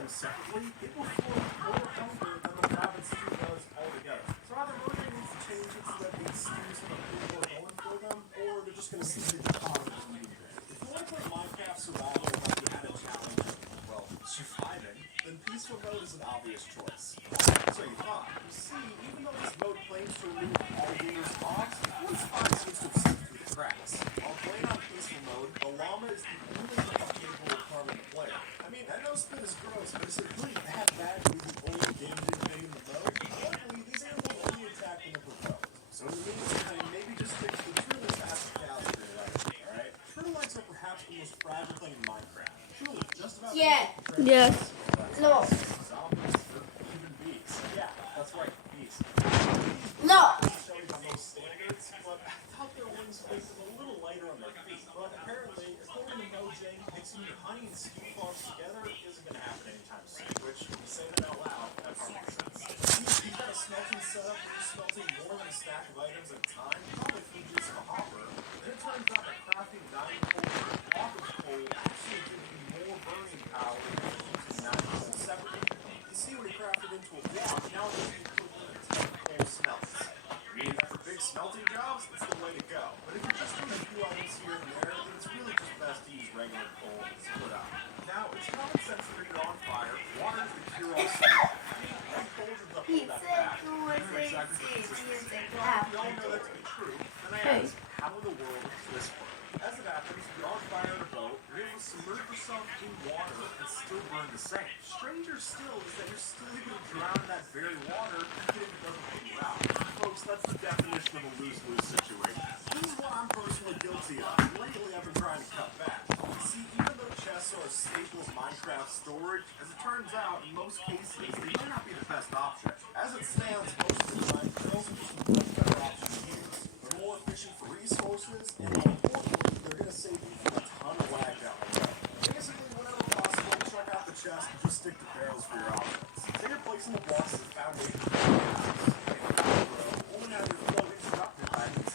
them separately, it will flow more hunger than the rabbit stew does altogether. So either Mojang needs to change it so that these stews have a bit more going for them, or they're just going to see the positive movement. If you want to play Minecraft Survival like you had a challenge of, well, surviving, then Peaceful Mode is an obvious choice. So you thought. You see, even though this mode claims to remove all gamers' mobs, this fine seems to have slipped through the cracks. While playing on Peaceful Mode, the llama is the only one capable of harming the player. I mean, I know spit is gross, but is it really that bad to be the only damaging thing in the mode? Luckily, these animals only attack when they're provoked. So in the meantime, maybe just stick to the truly fast cows for your life, alright? Turtleites are perhaps the most fragile thing in Minecraft. Truly, just about Yes. No. zombies, or even bees. Yeah, that's right, bees. No. Show you by most standards, but I thought their wings makes them a little lighter on their feet. But apparently, according to Mojang, mixing your honey and stew farms together isn't going to happen anytime soon. Which, when you say that out loud, that part makes sense. You've got a smelting setup where you're smelting more than a stack of items at a time, probably through use of a hopper. Then it turns out that crafting 9 coal or a block of coal actually gives you more burning power than using 9 coal separately. You see, when you craft it into a block, now it is the equivalent of 10 coal smelts. Meaning that for big smelting jobs, it's the way to go. But if you're just doing a few items here and there, then it's really just best to use regular coal and split up. Now, it's common sense to get it on fire. Water is the cure-all solution. I mean, one coal is up He to that said fast. you was Never exactly the a consistency. and Well, half. we all know that to be true. Then I Hey. ask, how in the world does this work? As it happens, you're on fire in a boat, you're able to submerge yourself in water and still burn the same. Stranger still is that you're still able to drown in that very water even if it doesn't put you out. Folks, that's the definition of a lose-lose situation. This is what I'm personally guilty of. Lately, I've been trying to cut back. You see, even though chests are a staple of Minecraft storage, as it turns out, in most cases, they might not be the best option. As it stands, most of the time, they're also just a much better option to use. They're more efficient for resources, and more importantly, they're going to save you from a ton of lag down the road. Basically, whenever possible, check out the chest and just stick to barrels for your options. Say you're placing the blocks as a foundation for your house. Only have your flow interrupted by these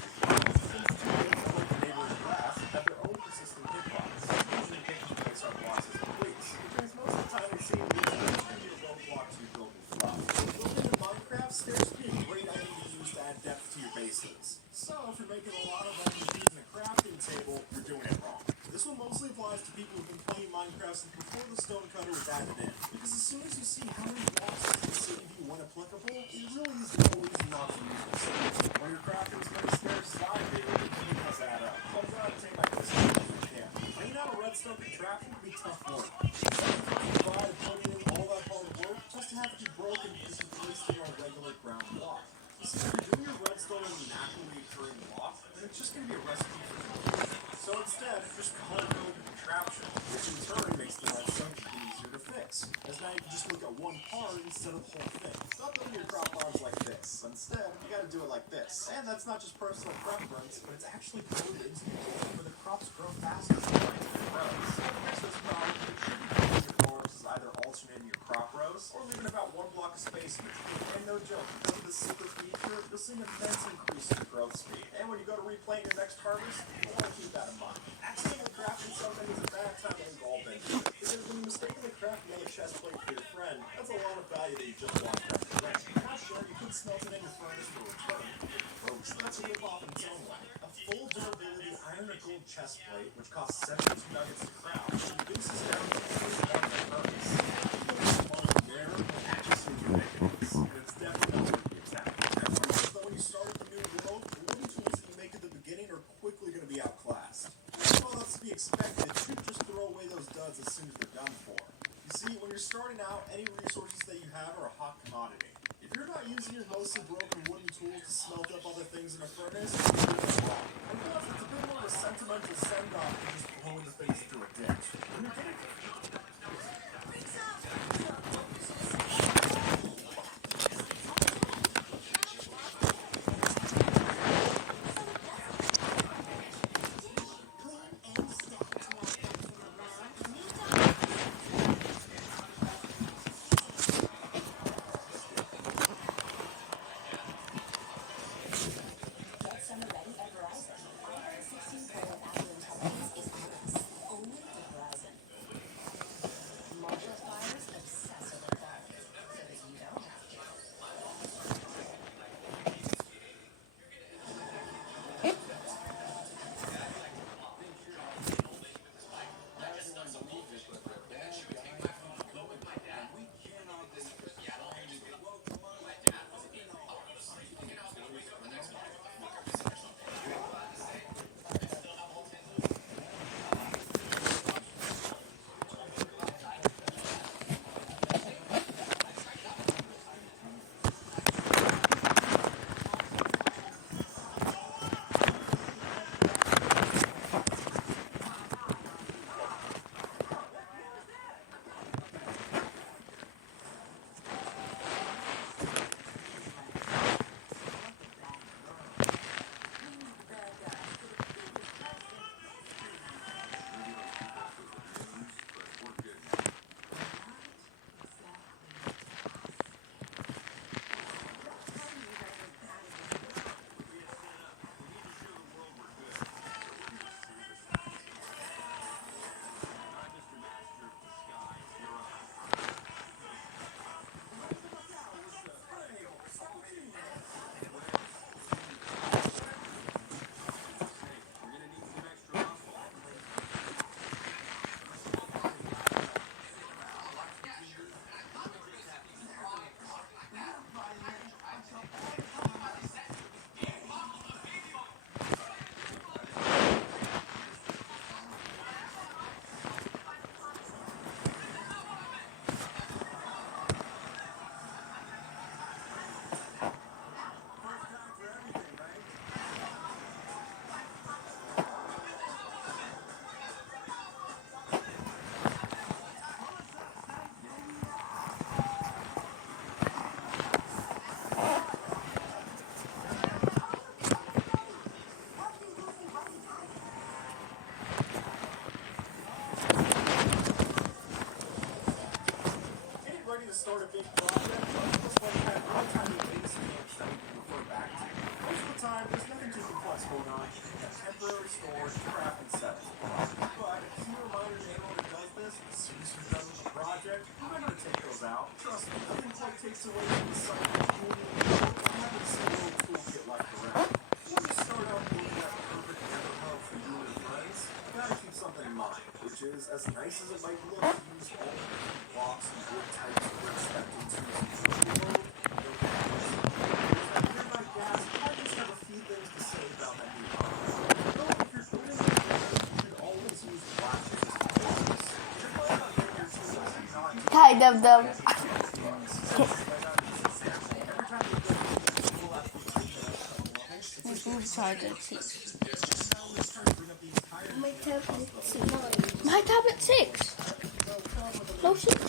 since two games that like the neighboring glass have their own persistent hitbox. Usually they can place our blocks as completes, which means most of the time we see these are your roadblocks you build with fluff. Building in Minecraft stairs can be a great item to use to add depth to your bases. So if you're making a lot of items using a crafting table, you're doing it wrong. This one mostly applies to people who've been playing Minecraft since before the stone cutter was added in. Because as soon as you see how many blocks it can save you when applicable, it really is no reason not to use this. When you're crafting as many stairs as I do, it really does add up. So I'm glad to take my distance if you can. Laying out a redstone contraption can be tough work. Sometimes you try to put in all that hard work just to have it be broken because you placed it on a regular ground block. You see, if you're doing your redstone on a naturally occurring block, then it's just going to be a recipe for confusion. So instead, just call it build a contraption, which in turn makes the redstone easier to fix. As now you can just look at one part instead of the whole thing. Stop building your crop farms like this. Instead, you gotta do it like this. And that's not just personal preference, but it's actually coded into the game where the crops grow faster than the rows. Here's this problem, you should be building your farms as either alternating your crop rows, or leaving about one block of space in between. And no joke, because of this secret feature, you'll see an immense increase in your growth speed. And when you go to replant your next harvest, you'll want to keep that in mind. Accidentally crafting something is a bad time to involve in it. Because when you mistakenly craft another chest plate for your friend, that's a lot of value that you just lost from your friend. Now sure, you could smelt it in your furnace for a return. Folks, that's a rip-off in its own way. A full durability iron or gold chest plate, which costs 72 nuggets to craft, reduces down to 3 in the furnace. There, that just seems ridiculous. And it's definitely not worth the attempt. That's because though when you start at the new world, the wooden tools that you make at the beginning are quickly going to be outclassed. While that's to be expected, you should just throw away those duds as soon as they're done for. You see, when you're starting out, any resources that you have are a hot commodity. If you're not using your mostly broken wooden tools to smelt up other things in a furnace, you're doing it wrong. And plus, it's a bit more of a sentimental send-off than just blowing the face into a ditch. When you're getting start a big project, most of us like have one tiny base camps that we can refer back to. Most of the time, there's nothing too complex going on. We have temporary storage, craft, and setup. But a key reminder to anyone who does this, as soon as you're done with the project, remember to take those out. Trust me, nothing quite takes away from the site of community and having a single toolkit left around. Before you start out building that perfect nether hub for you and your friends, you gotta keep something in mind, which is, as nice as it might look to use all the different blocks and wood types we're expecting to use in the world, there's that nearby gas, I just have a few things to say about that new hub. Though if you're building a nether, you should always use flashes as tools. If you're planning on getting your tools and not Hi, Dum Dum. Charger 6. My tablet 6. My tablet 6. No shit,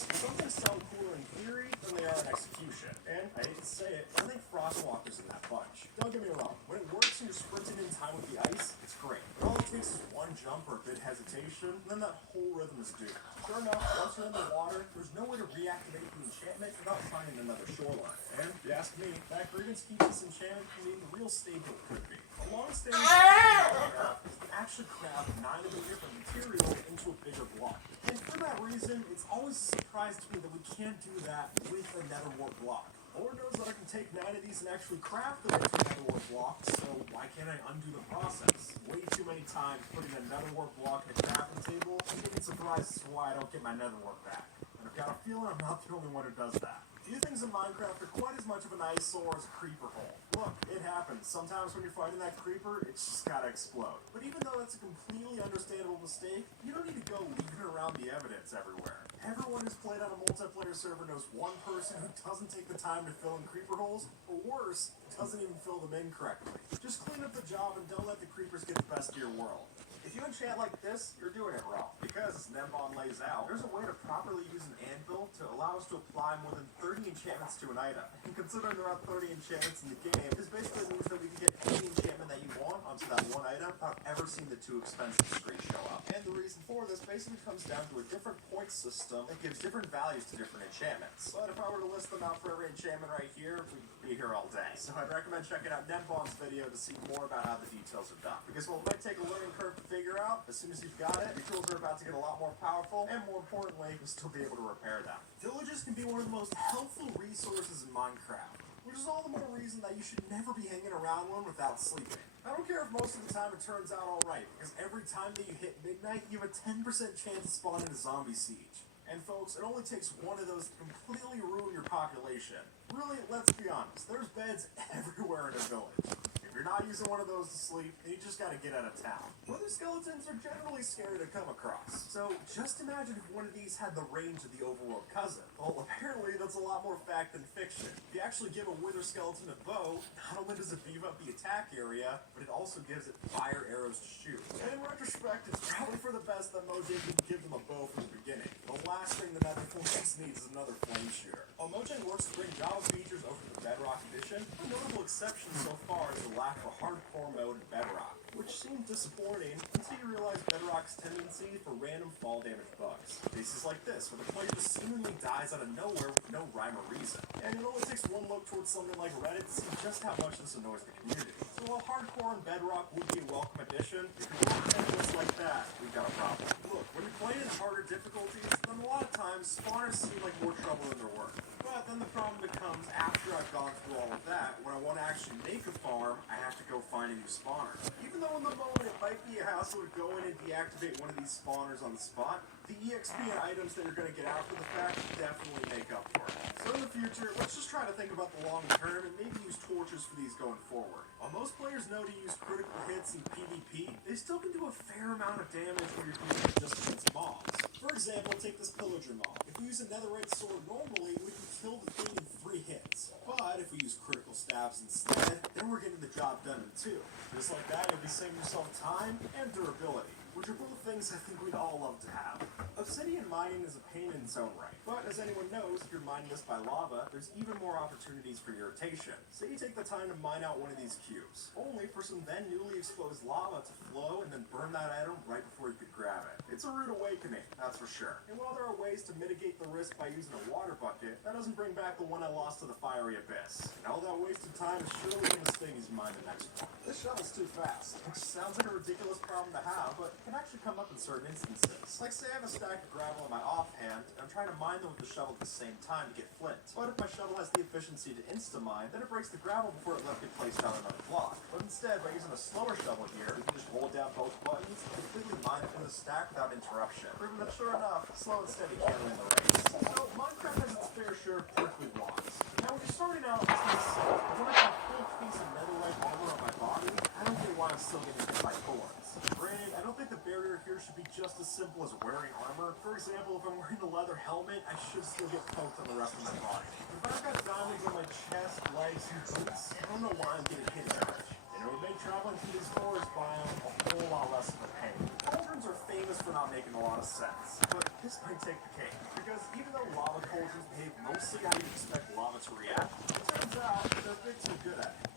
Something sound cooler in theory than they are in execution. And I hate to say it, I think Frostwalker's in that bunch. Don't get me wrong, when it works and you're sprinting in time with the ice, it's great. But all it takes is one jump or a bit hesitation, and then that whole rhythm is due. Sure enough, once you're in the water, there's no way to reactivate the enchantment without finding another shoreline. And if you ask me, that grievance keeps this enchantment from being the real stable it could be. A long-standing is to actually craft 9 of the different materials into a bigger block. And for that reason, it's always a surprise to me that we can't do that with a netherwort block. Lord knows that I can take 9 of these and actually craft them into netherwort blocks, so why can't I undo the process? Way too many times putting a netherwort block in a crafting table and getting surprised as to why I don't get my netherwort back. And I've got a feeling I'm not the only one who does that. Few things in Minecraft are quite as much of an eyesore as a creeper hole. Look, it happens. Sometimes when you're fighting that creeper, it's just gotta explode. But even though that's a completely understandable mistake, you don't need to go leaving around the evidence everywhere. Everyone who's played on a multiplayer server knows one person who doesn't take the time to fill in creeper holes, or worse, doesn't even fill them in correctly. Just clean up the job and don't let the creepers get the best of your world. If you enchant like this, you're doing it wrong. Because, as Nembon lays out, there's a way to properly use an anvil to allow us to apply more than 30 enchantments to an item. And considering there are 30 enchantments in the game, this basically means that we can get any enchantment that you want onto that one item without ever seeing the too expensive screen show up. And the reason for this basically comes down to a different point system that gives different values to different enchantments. But if I were to list them out for every enchantment right here, we'd be here all day. So I'd recommend checking out Nembon's video to see more about how the details are done. Because while it might take a learning curve to figure out, as soon as you've got it, your tools are about to get a lot more powerful, and more importantly, you'll still be able to repair them. Villages can be one of the most helpful resources in Minecraft, which is all the more reason that you should never be hanging around one without sleeping. I don't care if most of the time it turns out alright, because every time that you hit midnight, you have a 10% chance of spawning a zombie siege. And folks, it only takes one of those to completely ruin your population. Really, let's be honest, there's beds everywhere in a village. If you're not using one of those to sleep, then you just gotta get out of town. Wither skeletons are generally scary to come across. So just imagine if one of these had the range of the overworld cousin. Well, apparently that's a lot more fact than fiction. If you actually give a wither skeleton a bow, not only does it beef up the attack area, but it also gives it fire arrows to shoot. And in retrospect, it's probably for the best that Mojang didn't give them a bow from the beginning. The last thing the Nether Fortress needs is another flame shooter. While Mojang works to bring Java features over to the Bedrock Edition, a notable exception so far is the lack of a hardcore mode in Bedrock, which seems disappointing until you realize Bedrock's tendency for random fall damage bugs. Cases like this, where the player just seemingly dies out of nowhere with no rhyme or reason. And it only takes one look towards something like Reddit to see just how much this annoys the community. So while hardcore and Bedrock would be a welcome addition, if you're working just like that, we've got a problem. Look, when you're playing in harder difficulties, then a lot of times spawners seem like more trouble than they're worth. But then the problem becomes after I've gone through all of that, when I want to actually make a farm, I have to go find a new spawner. Even though in the moment it might be a hassle to go in and deactivate one of these spawners on the spot, the EXP and items that you're going to get after the fact definitely make up for it. So in the future, let's just try to think about the long term and maybe use torches for these going forward. While most players know to use critical hits in PvP, they still can do a fair amount of damage when you're using it just against mobs. For example, take this pillager mob. If we use a netherite sword normally, we can kill the thing in 3 hits. But if we use critical stabs instead, then we're getting the job done in 2. Just like that, you'll be saving yourself time and durability, which are both things I think we'd all love to have. Obsidian mining is a pain in its own right, but as anyone knows, if you're mining this by lava, there's even more opportunities for irritation. Say you take the time to mine out one of these cubes, only for some then newly exposed lava to flow and then burn that item right before you could grab it. It's It's a rude awakening, that's for sure. And while there are ways to mitigate the risk by using a water bucket, that doesn't bring back the one I lost to the fiery abyss. And all that wasted time is surely going to sting his mind the next one. This shovel's too fast, which sounds like a ridiculous problem to have, but can actually come up in certain instances. Like say I have a stack of gravel in my offhand, and I'm trying to mine them with the shovel at the same time to get flint. But if my shovel has the efficiency to insta-mine, then it breaks the gravel before it left get placed down another block. But instead, by using a slower shovel here, we can just hold down both buttons and completely mine it in the stack without interruption. Proving that sure enough, slow and steady can win the race. So Minecraft has its fair share of prickly blocks. Now when you're starting out, it's gonna suck. When I have a full piece of netherite armor on my body, I don't get why I'm still getting hit by thorns. Granted, I don't think the barrier here should be just as simple as wearing armor. For example, if I'm wearing a leather helmet, I should still get poked on the rest of my body. If I've got diamonds on my chest, legs, and boots, I don't know why I'm getting hit as much. And it would make traveling through this forest biome a whole lot less of a pain. Cauldrons are famous for not making a lot of sense, but this might take the cake. Because even though lava cauldrons behave mostly how you'd expect lava to react, it turns out they're a bit too good at it.